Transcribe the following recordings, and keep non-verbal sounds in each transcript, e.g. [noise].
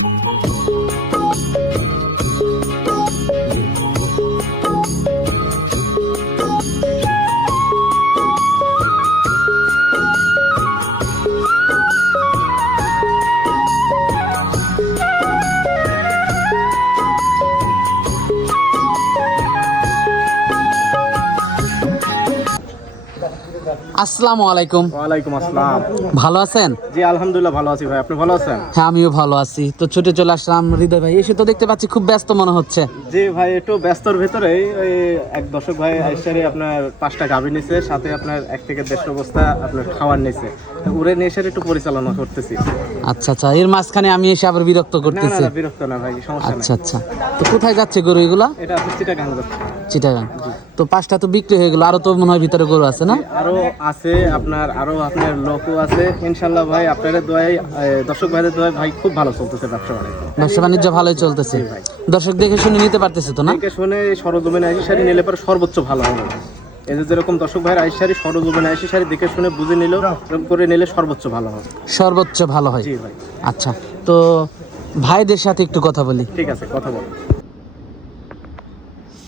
Música আসসালামু আলাইকুম। ওয়ালাইকুম আসসালাম। ভালো আছেন? জি আলহামদুলিল্লাহ ভালো আছি ভাই। আপনি ভালো আছেন? হ্যাঁ আমিও ভালো আছি। তো ছুটে চলে আসলাম হৃদয় ভাই। এসে তো দেখতে পাচ্ছি খুব ব্যস্ত মনে হচ্ছে। জি ভাই একটু ব্যস্তর ভেতরে এক দর্শক ভাই আইসারে আপনার পাঁচটা গাভী নিছে সাথে আপনার এক থেকে দেড়শো বস্তা আপনার খাবার নিছে। উড়ে নিয়ে এসে একটু পরিচালনা করতেছি। আচ্ছা আচ্ছা। এর মাঝখানে আমি এসে আবার বিরক্ত করতেছি না, বিরক্ত না ভাই সমস্যা আচ্ছা আচ্ছা। তো কোথায় যাচ্ছে গরু এগুলা? এটা আপনি চিটা গান করছেন চিটাগাং তো পাঁচটা তো বিক্রি হয়ে গেল আরও তো মনে হয় ভিতরে গরু আছে না? আরও আছে আপনার আরও আপনার লোকও আছে ইনশাল্লাহ ভাই আপনাদের দোয়াই দর্শক ভাইদের দোয়াই ভাই খুব ভালো চলতেছে ব্যবসা বাণিজ্য। ব্যবসা বাণিজ্য ভালোই চলতেছে। দর্শক দেখে শুনে নিতে পারতেছে তো না? দেখে শুনে সরজমিনে আইসি শাড়ি নিলে পরে সর্বোচ্চ ভালো হবে। এই যে যেরকম দর্শক ভাইয়ের আইসি শাড়ি সরজমিনে আইসি শাড়ি দেখে শুনে বুঝে নিল এরকম করে নিলে সর্বোচ্চ ভালো হবে। সর্বোচ্চ ভালো হয়। জি ভাই। আচ্ছা তো ভাইদের সাথে একটু কথা বলি। ঠিক আছে কথা বলো।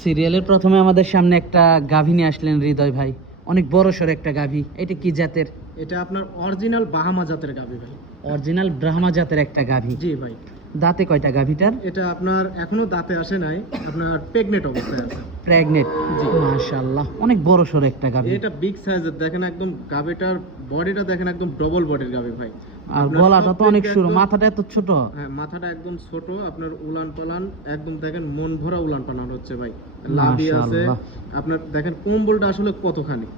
সিরিয়ালের প্রথমে আমাদের সামনে একটা গাভী নিয়ে আসলেন হৃদয় ভাই। অনেক বড় সড় একটা গাভী। এটা কি জাতের? এটা আপনার অরিজিনাল বাহামা জাতের গাভী ভাই। অরিজিনাল ব্রাহ্মা জাতের একটা গাভী। জি ভাই। দাঁতে কয়টা গাভীটার? এটা আপনার এখনও দাঁতে আসে নাই। আপনার প্রেগনেন্ট অবস্থায় আছে। প্রেগনেন্ট। মাশাআল্লাহ। অনেক বড় সড় একটা গাভী। এটা বিগ সাইজের দেখেন একদম গাভীটার বডিটা দেখেন একদম ডবল বডির গাভী ভাই। আর গলাটা তো অনেক সরু মাথাটা এত ছোট। হ্যাঁ মাথাটা একদম ছোট আপনার উলান পালান একদম দেখেন মন ভরা উলান পালান হচ্ছে ভাই। লাভি আছে। আপনার দেখেন কম্বলটা আসলে কতখানি।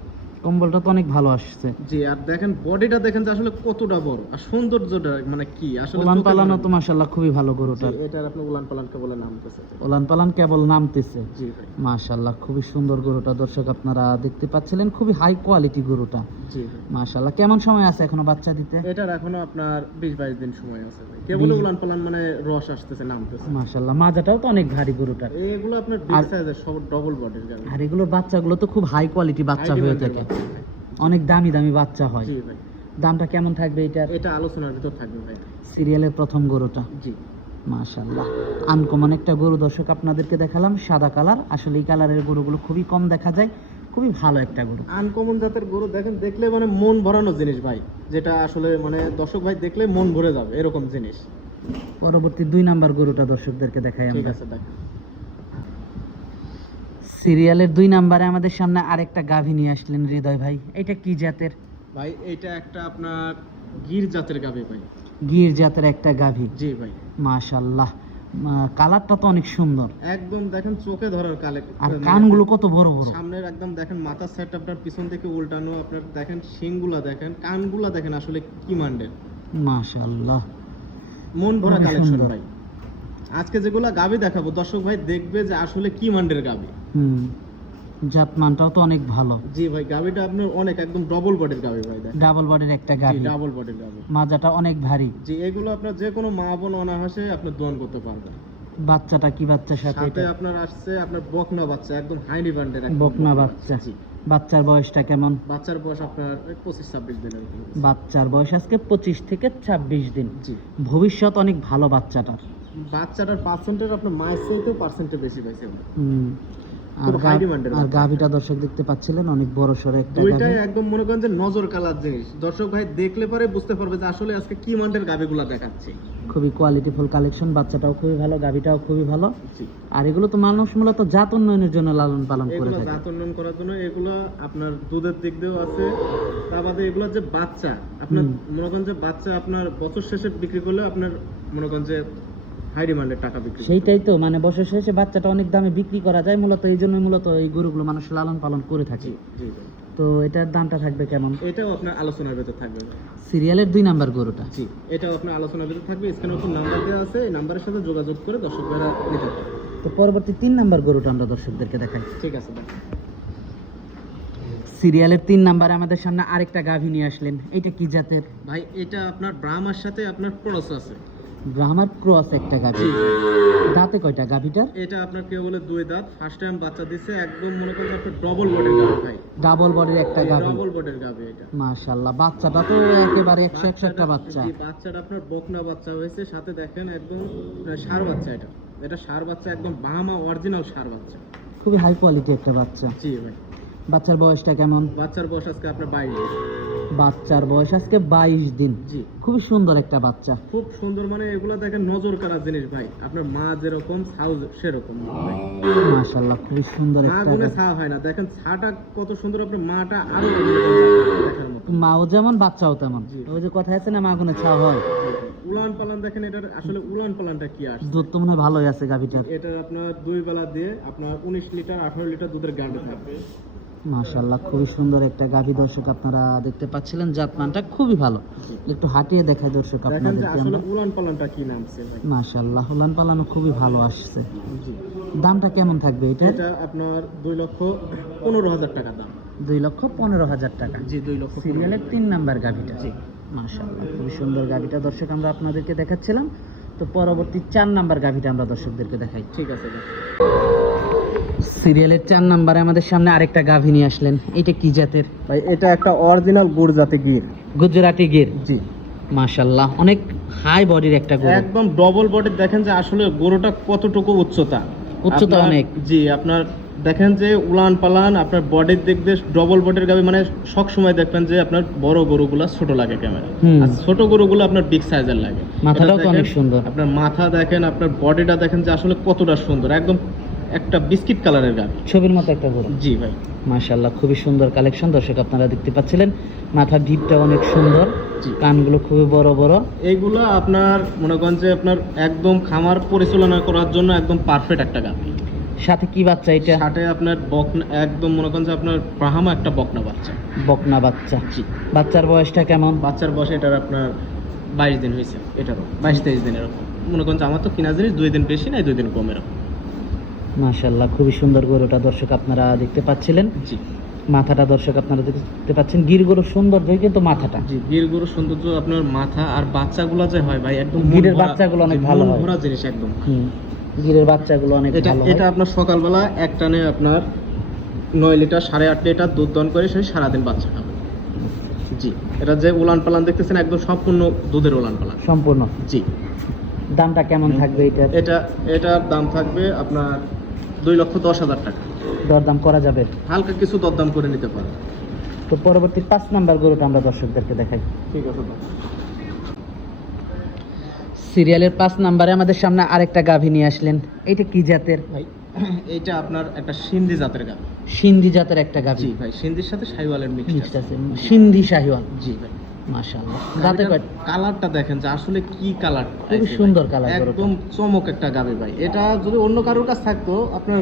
কম্বলটা তো অনেক ভালো আসছে। জি আর দেখেন বডিটা দেখেন যে আসলে কতটা বড়। আর সৌন্দর্যটা মানে কি? আসলে উলান পালানো তো মাশাআল্লাহ খুবই ভালো গরুটার। জি, এটার আপনি উলান পালানকে বলে নামতেছে। উলান পালান কেবল নামতেছে। জি মাশাআল্লাহ খুবই সুন্দর গরুটা। দর্শক আপনারা দেখতে পাচ্ছিলেন খুবই হাই কোয়ালিটি গরুটা। জি মাশাআল্লাহ কেমন সময় আছে এখনও বাচ্চা দিতে? এটার এখনও আপনার বিশ বাইশ দিন সময় আছে কেবল উলান পালান মানে রস আসতেছে নামতেছে। মাশাআল্লাহ মাজাটাও তো অনেক ভারী গরুটার। এগুলো আপনার বিগ সাইজের সব ডবল বডির আর এগুলোর বাচ্চাগুলো তো খুব হাই কোয়ালিটি বাচ্চা হয়ে থাকে। অনেক দামি দামি বাচ্চা হয়। জি ভাই। দামটা কেমন থাকবে এটার? এটা আলোচনার ভিতর থাকবে ভাই। সিরিয়ালের প্রথম গরুটা। জি। মাশাল্লাহ আনকমন একটা গরু দর্শক আপনাদেরকে দেখালাম সাদা কালার। আসলে এই কালারের গরুগুলো খুবই কম দেখা যায় খুবই ভালো একটা গরু। আনকমন জাতের গরু দেখেন দেখলে মানে মন ভরানো জিনিস ভাই যেটা আসলে মানে দর্শক ভাই দেখলে মন ভরে যাবে এরকম জিনিস। পরবর্তী দুই নাম্বার গরুটা দর্শকদেরকে দেখাই ঠিক আমরা। আছে দেখ সিরিয়ালের দুই নাম্বারে আমাদের সামনে আরেকটা গাভী নিয়ে আসলেন হৃদয় ভাই। এটা কি জাতের? ভাই এটা একটা আপনার গির জাতের গাবি ভাই। গির জাতের একটা গাভী। জি ভাই। মাশাল্লাহ কালারটা তো অনেক সুন্দর। একদম দেখেন চোখে ধরার কালে আর কানগুলো কত বড় বড়। সামনের একদম দেখেন মাথার সেট আপনার পিছন থেকে উল্টানো আপনার দেখেন শিংগুলা দেখেন কানগুলা দেখেন আসলে কি মান্ডের মাশাল্লাহ মন ভরা কালেকশন ভাই। আজকে যেগুলা গাবি দেখাবো দর্শক ভাই দেখবে যে আসলে কি মান্ডের গাবি হুম। জাত মানটাও তো অনেক ভালো। জি ভাই গাবিটা আপনার অনেক একদম ডবল বডির গাবি ভাই ডাবল বডির একটা জি ডাবল বডির গাবি। মাজাটা অনেক ভারী। জি এগুলো আপনার যে কোনো মা বোন অনাহাসে আপনার দোয়ান করতে পারবেন। বাচ্চাটা কি বাচ্চার সাথে সাথে? আপনার আসছে আপনার বকনা বাচ্চা একদম হাইনি বান্ডের একদম বকনা বাচ্চা। জি। বাচ্চার বয়সটা কেমন? বাচ্চার বয়স আপনার পঁচিশ ছাব্বিশ দিনের বাচ্চার বয়স আজকে পঁচিশ থেকে ছাব্বিশ দিন। জি। ভবিষ্যৎ অনেক ভালো বাচ্চাটার। বাচ্চাটার পার্সেন্টেজ আপনার মায়ের চাইতেও পার্সেন্টে বেশি পাইছে হুম। আর। গাভিটা দর্শক দেখতে পাচ্ছিলেন অনেক বড় সড়ো একটা দুইটাই একদম মনে করেন যে নজর কালার জিনিস। দর্শক ভাই দেখলে পরে বুঝতে পারবে যে আসলে আজকে কি মান্ডের গাবিগুলা দেখাচ্ছে। খুবই কোয়ালিটিফুল কালেকশন বাচ্চাটাও খুবই ভালো গাভিটাও খুবই ভালো। আর এগুলো তো মানুষ মূলত জাত উন্নয়নের জন্য লালন পালন করে থাকে। দাঁত উন্নয়ন করার জন্য এগুলো আপনার দুধের দিক দিয়েও আছে। তা বাদে এগুলো যে বাচ্চা আপনার মনে করেন যে বাচ্চা আপনার বছর শেষে বিক্রি করলে আপনার মনে করেন যে হাই ডিমান্ডের টাকা বিক্রি সেইটাই তো মানে বছর শেষে বাচ্চাটা অনেক দামে বিক্রি করা যায় মূলত এই মূলত এই গরুগুলো মানুষ লালন পালন করে থাকে। জি জি তো এটার দামটা থাকবে কেমন? এটাও আপনার আলোচনার ভেতর থাকবে। সিরিয়ালের দুই নাম্বার গরুটা। জি এটাও আপনার আলোচনার ভেতর থাকবে। স্ক্রিনে উপর নাম্বার দেওয়া আছে এই নাম্বারের সাথে যোগাযোগ করে নিতে তো পরবর্তী তিন নাম্বার গরুটা আমরা দর্শকদেরকে দেখাই। ঠিক আছে সিরিয়ালের তিন নাম্বারে আমাদের সামনে আরেকটা গাভী নিয়ে আসলেন। এটা কি জাতের? ভাই এটা আপনার ব্রাহ্মার সাথে আপনার ক্রস আছে। ব্রাহ্মার ক্রস একটা গাভি। দাঁতে কয়টা গাভিটার? এটা আপনার কেউ বলে দুই দাঁত। ফার্স্ট টাইম বাচ্চা দিচ্ছে একদম মনে করেন আপনার ডবল বডির গাভি ভাই। ডাবল বডির একটা গাভি। ডবল বডির গাভি এটা। মাশাল্লাহ বাচ্চাটা তো একেবারে একশো একশো একটা বাচ্চা। বাচ্চাটা আপনার বকনা বাচ্চা হয়েছে সাথে দেখেন একদম সার বাচ্চা এটা। এটা সার বাচ্চা একদম বাহামা অরিজিনাল সার বাচ্চা। খুবই হাই কোয়ালিটি একটা বাচ্চা। জি ভাই। বাচ্চার বয়সটা কেমন? বাচ্চার বয়স আজকে আপনার বাইরে বাচ্চার বয়স আজকে বাইশ দিন। জি। খুবই সুন্দর একটা বাচ্চা। খুব সুন্দর মানে এগুলো দেখেন নজর কাড়া জিনিস ভাই। আপনার মা যেরকম ছাউ সেরকম। মাশাল্লাহ খুবই সুন্দর মা গুনে ছা হয় না। দেখেন ছাটা কত সুন্দর আপনার মাটা আরও মাও যেমন বাচ্চাও তেমন। ওই যে কথা আছে না মা গুনে ছা হয়? উলান পালান দেখেন এটার আসলে উলান পালানটা কি আসছে? দুধ তো মনে হয় ভালোই আছে গাভিটার। এটা আপনার দুই বেলা দিয়ে আপনার উনিশ লিটার আঠারো লিটার দুধের গান্ডে থাকবে। মাশাল্লাহ খুবই সুন্দর একটা গাভী দর্শক আপনারা দেখতে পাচ্ছিলেন। জাতমানটা খুবই ভালো। একটু হাঁটিয়ে দেখায় দর্শক আপনাদেরকে আসলে আমরা। উলান পালানটা কি নামছে ভাই? মাশাল্লাহ উলান পালানো খুবই ভালো আসছে। দামটা কেমন থাকবে এটা এটা আপনার দুই লক্ষ পনেরো হাজার টাকা দাম। দুই লক্ষ পনেরো হাজার টাকা। জি দুই লক্ষ। সিরিয়ালের তিন নাম্বার গাভিটা। জি। মাশাল্লাহ খুবই সুন্দর গাভিটা দর্শক আমরা আপনাদেরকে দেখাচ্ছিলাম। তো পরবর্তী চার নাম্বার গাভিটা আমরা দর্শকদেরকে দেখাই। ঠিক আছে। সিরিয়ালের চার নাম্বারে আমাদের সামনে আরেকটা গাভী নিয়ে আসলেন। এটা কি জাতের? ভাই এটা একটা অরিজিনাল গির। গুজরাটি গির? জি। মাশাল্লাহ অনেক হাই বডির একটা গরু। একদম ডবল বডি দেখেন যে আসলে গরুটা কতটুকু উচ্চতা। উচ্চতা অনেক। জি আপনার দেখেন যে উলান পালান আপনার বডির দিক দিয়ে ডবল বডির গাবি মানে সব সময় দেখবেন যে আপনার বড় গরুগুলা ছোট লাগে ক্যামেরা। আর ছোট গরুগুলো আপনার বিগ সাইজের লাগে। মাথাটাও তো অনেক সুন্দর। আপনার মাথা দেখেন আপনার বডিটা দেখেন যে আসলে কতটা সুন্দর। একদম একটা বিস্কিট কালারের গাবি ছবির মতো একটা গরু জি ভাই। মাশাল্লাহ খুবই সুন্দর কালেকশন। দর্শক আপনারা দেখতে পাচ্ছিলেন মাথার ডিপটা অনেক সুন্দর কানগুলো খুবই বড় বড়। এইগুলো আপনার মনে করেন যে আপনার একদম খামার পরিচালনা করার জন্য একদম পারফেক্ট একটা গাবি সাথে কি বাচ্চা এটা? সাথে আপনার বকনা একদম মনে করেন যে আপনার ব্রাহ্মা একটা বকনা বাচ্চা। বকনা বাচ্চা। জি। বাচ্চার বয়সটা কেমন? বাচ্চার বয়স এটার আপনার বাইশ দিন হয়েছে। এটারও বাইশ তেইশ দিন এরকম মনে করেন যে আমার তো কিনা জিনিস দুই দিন বেশি নাই দুই দিন কম এরকম। মাশাল্লাহ খুবই সুন্দর গরুটা দর্শক আপনারা দেখতে পাচ্ছিলেন। জি। মাথাটা দর্শক আপনারা দেখতে পাচ্ছেন গির গরুর সৌন্দর্য কিন্তু মাথাটা। জি গির গরুর সৌন্দর্য আপনার মাথা আর বাচ্চাগুলো যে হয় ভাই একদম গিরের বাচ্চাগুলো অনেক ভালো হয়। ভরা জিনিস একদম। গিরের বাচ্চাগুলো অনেক ভালো এটা। আপনার সকালবেলা এক টানে আপনার নয় লিটার সাড়ে আট লিটার দুধ দন করে সেই সারাদিন বাচ্চা খাবে। জি এটা যে উলান পালান দেখতেছেন একদম সম্পূর্ণ দুধের উলান পালান। সম্পূর্ণ। জি। দামটা কেমন থাকবে এটা এটা এটার দাম থাকবে আপনার দুই লক্ষ দশ হাজার টাকা। দরদাম করা যাবে? হালকা কিছু দরদাম করে নিতে পারে। তো পরবর্তী পাঁচ নাম্বার গরুটা আমরা দর্শকদেরকে দেখাই। ঠিক আছে সিরিয়ালের পাঁচ নাম্বারে আমাদের সামনে আরেকটা গাভী নিয়ে আসলেন। এটা কি জাতের? ভাই [clears throat] এইটা আপনার একটা সিন্ধি জাতের গান সিন্ধি জাতের একটা গাভী। জি ভাই সিন্ধির সাথে মিক্স মিক্সড আছে। সিন্ধি শাহিওয়াল জি ভাই। মাশাআল্লাহ। দাঁতে কয় কালারটা দেখেন যে আসলে কি কালার সুন্দর কালার একদম চমক একটা গাবে ভাই। এটা যদি অন্য কারোর কাছে থাকতো আপনার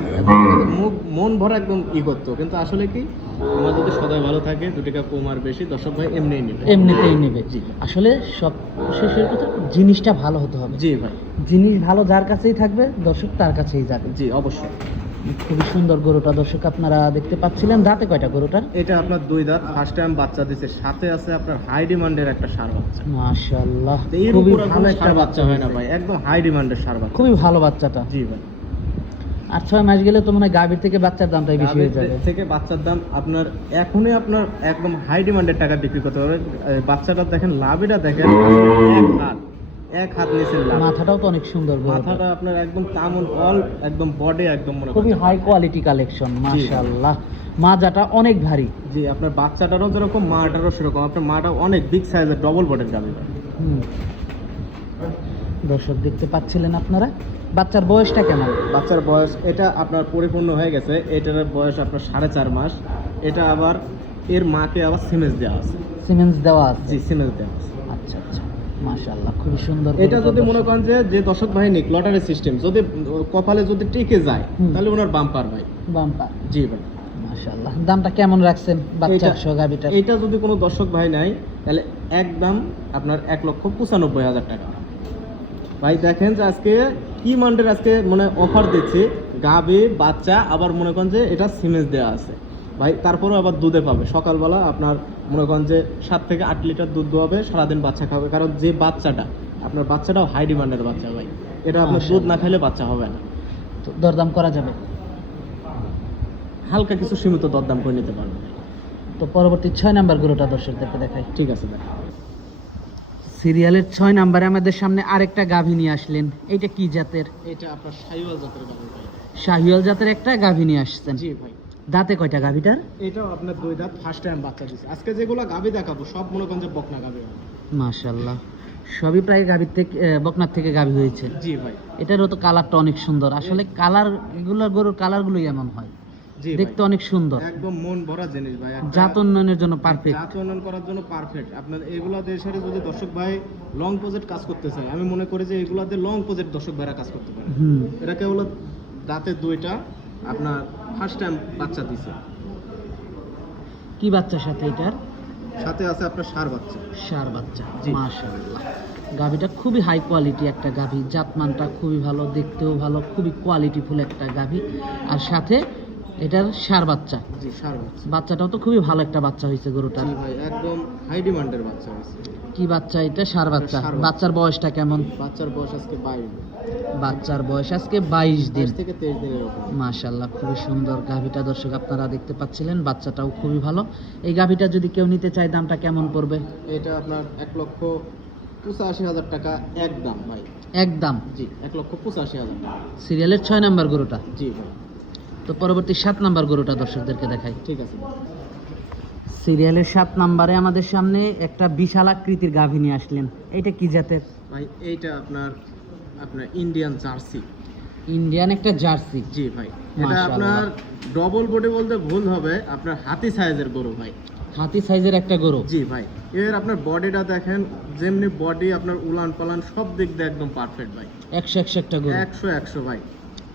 মুখ মন ভরা একদম ই করতো। কিন্তু আসলে কি আমার যদি সদাই ভালো থাকে দু টাকা কম আর বেশি দর্শক ভাই এমনিই নেবে। এমনিতেই নেবে। জি। আসলে সব শেষের কথা জিনিসটা ভালো হতে হবে। জি ভাই। জিনিস ভালো যার কাছেই থাকবে দর্শক তার কাছেই যাবে। জি অবশ্যই। খুবই সুন্দর গরুটা দর্শক আপনারা দেখতে পাচ্ছিলেন। দাঁতে কয়টা গরুটার? এটা আপনার দুই দাঁত। ফার্স্ট টাইম বাচ্চা দিছে। সাথে আছে আপনার হাই ডিমান্ডের একটা সার বাচ্চা। মাশাআল্লাহ খুবই ভালো একটা বাচ্চা হয় না ভাই একদম হাই ডিমান্ডের সার বাচ্চা। খুবই ভালো বাচ্চাটা। জি ভাই। আর ছয় মাস গেলে তো মনে হয় গাভীর থেকে বাচ্চার দামটাই বেশি হয়ে যাবে। থেকে বাচ্চার দাম আপনার এখনই আপনার একদম হাই ডিমান্ডের টাকা বিক্রি করতে হবে। বাচ্চাটা দেখেন লাভিটা দেখেন এক হাত। এক হাত নিচে মাথাটাও তো অনেক সুন্দর মাথাটা আপনার একদম তামন অল একদম বডি একদম মনে খুবই হাই কোয়ালিটি কালেকশন মাশাআল্লাহ। মাজাটা অনেক ভারী। জি আপনার বাচ্চাটারও যেরকম মাটারও সেরকম। আপনার মাটা অনেক বিগ সাইজের ডবল বডির গাভী হুম। দর্শক দেখতে পাচ্ছিলেন আপনারা? বাচ্চার বয়সটা কেমন? বাচ্চার বয়স এটা আপনার পরিপূর্ণ হয়ে গেছে। এটার বয়স আপনার সাড়ে চার মাস। এটা আবার এর মাকে আবার সিমেন্স দেওয়া আছে। সিমেন্স দেওয়া আছে। জি সিমেন্স দেওয়া আছে। আচ্ছা আচ্ছা। মাশাআল্লাহ খুবই সুন্দর এটা যদি মনে করেন যে যে দর্শক বাহিনী লটারি সিস্টেম যদি কপালে যদি টিকে যায় তাহলে ওনার বাম্পার ভাই। বাম্পার জি ভাই। মাশাআল্লাহ দামটা কেমন রাখছেন বাচ্চার এটা- সহ এইটা যদি কোনো দর্শক ভাই নাই তাহলে একদম আপনার এক লক্ষ পঁচানব্বই হাজার টাকা। ভাই দেখেন যে আজকে কি মান্ডের আজকে মানে অফার দিচ্ছে। গাবে বাচ্চা আবার মনে করেন যে এটা সিমেন্স দেওয়া আছে। ভাই তারপরেও আবার দুধে পাবে। সকালবেলা আপনার মনে করেন যে সাত থেকে আট লিটার দুধ দোয়াবে সারাদিন বাচ্চা খাবে কারণ যে বাচ্চাটা আপনার বাচ্চাটাও হাই ডিমান্ডের বাচ্চা ভাই। এটা আপনার। দুধ না খাইলে বাচ্চা হবে না। তো দরদাম করা যাবে? হালকা কিছু সীমিত দরদাম করে নিতে পারবে তো পরবর্তী ছয় নাম্বার গরুটা দর্শকদেরকে দেখাই। ঠিক আছে ভাই সিরিয়ালের ছয় নাম্বারে আমাদের সামনে আরেকটা গাভী নিয়ে আসলেন। এইটা কি জাতের? এটা আপনার সাইওয়াল জাতের গাভী শাহিওয়াল জাতের একটা গাভী নিয়ে আসছেন। জি ভাই। দাঁতে কয়টা গাভীটার? এটাও আপনার দুই দাঁত ফার্স্ট টাইম বাচ্চা দিচ্ছে আজকে যেগুলো গাভী দেখাবো সব মনে করেন যে বকনা গাভী। মাশাল্লাহ সবই প্রায় গাভীর থেকে বকনার থেকে গাভী হয়েছে। জি ভাই। এটারও তো কালারটা অনেক সুন্দর। আসলে কালার এগুলোর গরুর কালারগুলোই এমন হয়। জি দেখতে অনেক সুন্দর। একদম মন ভরা জিনিস ভাই। জাত উন্নয়নের জন্য পারফেক্ট জাত উন্নয়ন করার জন্য পারফেক্ট আপনার এগুলো দেশের যদি দর্শক ভাই লং প্রজেক্ট কাজ করতে চায় আমি মনে করি যে এগুলাতে লং প্রজেক্ট দর্শক ভাইরা কাজ করতে পারে। হুম। এটাকে হলো দাঁতের দুইটা আপনার ফার্স্ট টাইম বাচ্চা দিছে। কি বাচ্চার সাথে এটার? সাথে আছে আপনার সার বাচ্চা। সার বাচ্চা মাশাআল্লাহ। গাভীটা খুবই হাই কোয়ালিটি একটা গাভী জাতমানটা খুবই ভালো দেখতেও ভালো খুবই কোয়ালিটিফুল একটা গাভী। আর সাথে এটার সার বাচ্চা। জি সার বাচ্চা। বাচ্চাটাও তো খুবই ভালো একটা বাচ্চা হয়েছে গরুটার। জি ভাই একদম হাই ডিমান্ডের বাচ্চা হয়েছে। কি বাচ্চা এটা? সার বাচ্চা। বাচ্চার বয়সটা কেমন? বাচ্চার বয়স আজকে বাইশ বাচ্চার বয়স আজকে বাইশ দিন। থেকে তেইশ দিনের এরকম মাশাল্লাহ খুবই সুন্দর গাভীটা দর্শক আপনারা দেখতে পাচ্ছিলেন বাচ্চাটাও খুবই ভালো। এই গাভীটা যদি কেউ নিতে চায় দামটা কেমন পড়বে? এটা আপনার এক লক্ষ পঁচাশি হাজার টাকা একদম ভাই। একদম জি এক লক্ষ পঁচাশি হাজার টাকা। সিরিয়ালের ছয় নাম্বার গরুটা? জি ভাই। তো পরবর্তী সাত নাম্বার গরুটা দর্শকদেরকে দেখাই। ঠিক আছে। সিরিয়ালের সাত নাম্বারে আমাদের সামনে একটা বিশাল আকৃতির গাভী নিয়ে আসলেন। এইটা কি জাতের? ভাই এইটা আপনার আপনার ইন্ডিয়ান জার্সি ইন্ডিয়ান একটা জার্সি। জি ভাই এটা আপনার ডবল বডি বলতে ভুল হবে আপনার হাতি সাইজের গরু ভাই। হাতি সাইজের একটা গরু। জি ভাই এর আপনার বডিটা দেখেন যেমনি বডি আপনার উলান পালান সব দিক দিয়ে একদম পারফেক্ট ভাই। একশো একশো একটা গরু। একশো একশো ভাই।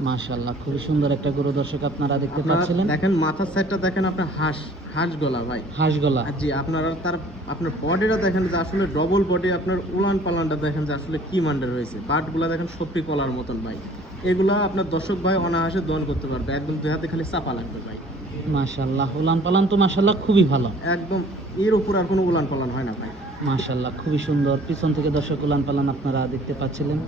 মাশাল্লাহ খুবই সুন্দর একটা গরু দর্শক আপনারা দেখতে পাচ্ছিলেন। দেখেন মাথার সাইডটা দেখেন আপনার হাঁস হাঁস গলা ভাই। হাঁসগোলা। আর জি আপনারা তার আপনার বডিটা দেখেন যে আসলে ডবল বডি আপনার উলান পালানটা দেখেন যে আসলে কি মান্ডে রয়েছে। বাটগুলা দেখেন সত্যি কলার মতন ভাই। এগুলা আপনার দর্শক ভাই অনায়াসে দহন করতে পারবে একদম দুই হাতে খালি চাপা লাগবে ভাই। মাশাল্লাহ উলান পালান তো মাশাল্লাহ খুবই ভালো। একদম এর উপর আর কোনো উলান পালান হয় না ভাই। মাশাল্লাহ খুবই সুন্দর। পিছন থেকে দর্শক উলান পালান আপনারা দেখতে পাচ্ছিলেন।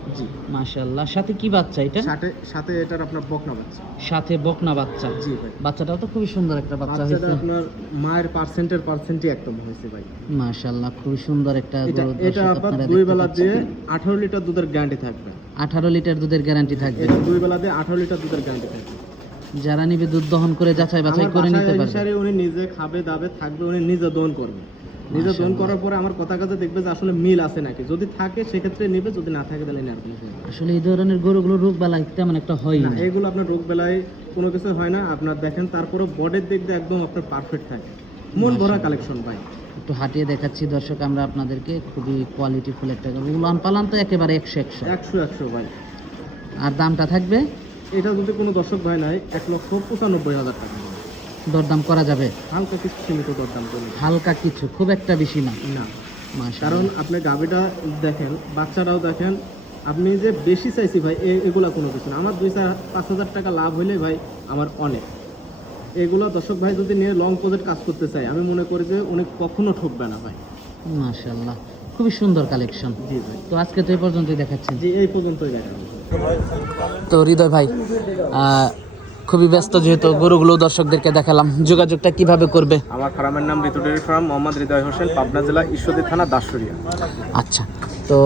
মাশাল্লাহ সাথে কি বাচ্চা এটা? সাথে সাথে এটার আপনার বকনা বাচ্চা। সাথে বকনা বাচ্চা। জি ভাই। বাচ্চাটাও তো খুবই সুন্দর একটা বাচ্চা হয়েছে। আপনার মায়ের পার্সেন্টের পার্সেন্টই একদম হয়েছে ভাই। মাশাল্লাহ খুবই সুন্দর একটা এটা আপনার দুই বেলা দিয়ে আঠারো লিটার দুধের গ্যারান্টি থাকবে। আঠারো লিটার দুধের গ্যারান্টি থাকবে। এটা দুই বেলা দিয়ে আঠারো লিটার দুধের গ্যারান্টি থাকবে। যারা নিবে দুধ দহন করে যাচাই বাছাই করে নিতে পারবে। উনি নিজে খাবে দাবে থাকবে উনি নিজে দহন করবে। দহন করার পরে আমার কথা কাছে দেখবে যে আসলে মিল আছে নাকি। যদি থাকে সেক্ষেত্রে নেবে যদি না থাকে তাহলে নেওয়ার আসলে এই ধরনের গরুগুলো রোগ বেলায় তেমন একটা হয় না এগুলো আপনার রোগ বেলায় কোনো কিছু হয় না। আপনার দেখেন তারপরে বডির দিক দিয়ে একদম আপনার পারফেক্ট থাকে। মন ভরা কালেকশন ভাই। একটু হাঁটিয়ে দেখাচ্ছি দর্শক আমরা আপনাদেরকে খুবই কোয়ালিটি ফুল একটা গরু। উলান পালান তো একেবারে একশো একশো। একশো একশো ভাই। আর দামটা থাকবে? এটা যদি কোনো দর্শক ভাই নাই এক লক্ষ পঁচানব্বই হাজার টাকা। দরদাম করা যাবে। হালকা কিছু সীমিত দরদাম করবে হালকা কিছু খুব একটা বেশি না। না। কারণ আপনি গাভিটা দেখেন বাচ্চাটাও দেখেন আপনি যে বেশি চাইছি ভাই এগুলা কোনো কিছু না। আমার দুই চার পাঁচ হাজার টাকা লাভ হইলে ভাই আমার অনেক। এগুলো দর্শক ভাই যদি নিয়ে লং প্রজেক্ট কাজ করতে চাই আমি মনে করি যে উনি কখনো ঠকবে না ভাই। মাশাআল্লাহ। খুবই সুন্দর কালেকশন জি ভাই। তো আজকে তো এই পর্যন্তই দেখাচ্ছেন জি এই পর্যন্তই দেখা তো হৃদয় ভাই খুবই ব্যস্ত যেহেতু গরুগুলো দর্শকদেরকে দেখালাম। যোগাযোগটা কীভাবে করবে? আমার ফার্মের নাম ঋতু ডেরি ফার্ম মোহাম্মদ হৃদয় হোসেন পাবনা জেলা ঈশ্বরদী থানা দাসুরিয়া। আচ্ছা তো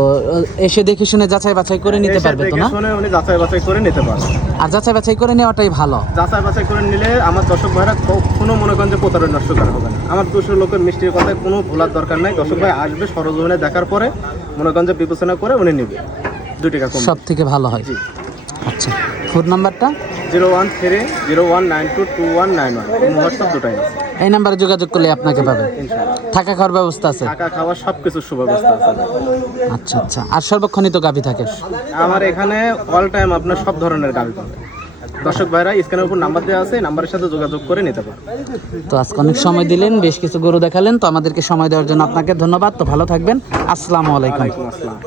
এসে দেখে শুনে যাচাই বাছাই করে নিতে পারবে তো না? শুনে উনি যাচাই বাছাই করে নিতে পারবেন আর যাচাই বাছাই করে নেওয়াটাই ভালো। যাচাই বাছাই করে নিলে আমার দর্শক ভাইরা কোনো মনে করেন যে প্রতারণা শিকার হবে না। আমার দুশো লোকের মিষ্টির কথায় কোনো ভোলার দরকার নাই। দর্শক ভাই আসবে সরজমিনে দেখার পরে মনে করেন যে বিবেচনা করে উনি নেবে। দুই টাকা কম। সব থেকে ভালো হয়। আচ্ছা ফোন নাম্বারটা? Zero one three zero one nine two two one nine one. WhatsApp দুটাই আছে। এই নাম্বারে যোগাযোগ করলে আপনাকে পাবে। থাকা খাওয়ার ব্যবস্থা আছে? থাকা খাওয়া সব কিছু সুব্যবস্থা আছে। আচ্ছা আচ্ছা। আর সর্বক্ষণই তো গাভী থাকে? আমার এখানে অল টাইম আপনার সব ধরনের গাড়ি পাবে দর্শক ভাইরা স্ক্যানের উপর নাম্বার দেওয়া আছে নাম্বারের সাথে যোগাযোগ করে নিতে পারবে তো আজকে অনেক সময় দিলেন বেশ কিছু গরু দেখালেন তো আমাদেরকে সময় দেওয়ার জন্য আপনাকে ধন্যবাদ। তো ভালো থাকবেন। আসসালামু আলাইকুম। আসসালাম।